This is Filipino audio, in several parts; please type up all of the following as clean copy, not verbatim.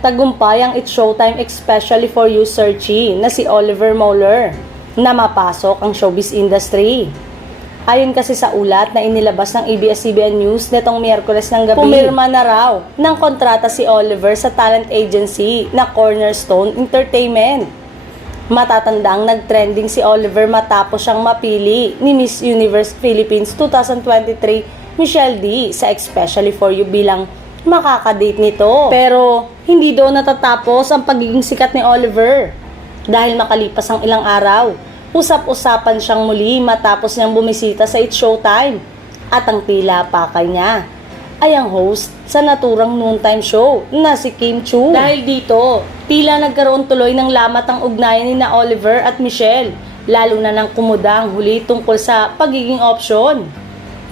Tagumpay ang It's Showtime especially for you searchy na si Oliver Mueller na mapasok ang showbiz industry. Ayon kasi sa ulat na inilabas ng ABS-CBN News netong Miyerkules ng gabi, pumirma na raw ng kontrata si Oliver sa talent agency na Cornerstone Entertainment. Matatandang nag-trending si Oliver matapos siyang mapili ni Miss Universe Philippines 2023 Michelle D sa Especially for You bilang makakadate nito. Pero hindi doon natatapos ang pagiging sikat ni Oliver. Dahil makalipas ang ilang araw, usap-usapan siyang muli matapos niyang bumisita sa It's Showtime. At ang tila pakay niya ay ang host sa naturang noontime show na si Kim Chiu. Dahil dito, tila nagkaroon tuloy ng lamat ang ugnayan ni na Oliver at Michelle, lalo na nang kumuda ang huli tungkol sa pagiging option.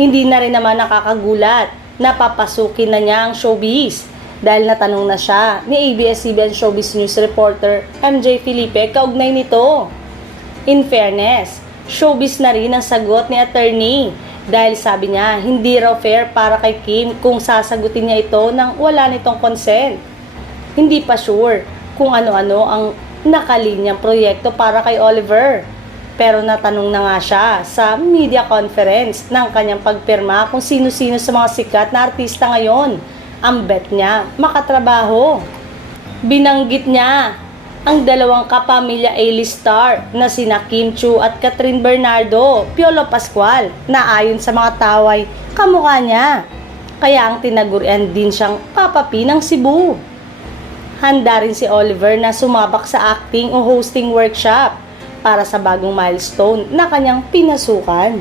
Hindi na rin naman nakakagulat na papasukin na niya ang showbiz dahil natanong na siya ni ABS-CBN Showbiz News reporter MJ Felipe kaugnay nito. In fairness, showbiz na rin ang sagot ni attorney dahil sabi niya hindi raw fair para kay Kim kung sasagutin niya ito nang wala nitong consent. Hindi pa sure kung ano-ano ang nakalinyang proyekto para kay Oliver. Pero natanong na nga siya sa media conference ng kanyang pagpirma kung sino-sino sa mga sikat na artista ngayon ang bet niya makatrabaho. Binanggit niya ang dalawang kapamilya A-list star na sina Kim Chiu at Catherine Bernardo, Piolo Pascual, na ayon sa mga taway kamukha niya. Kaya ang tinagurian din siyang papapi ng Cebu. Handa rin si Oliver na sumabak sa acting o hosting workshop para sa bagong milestone na kanyang pinasukan.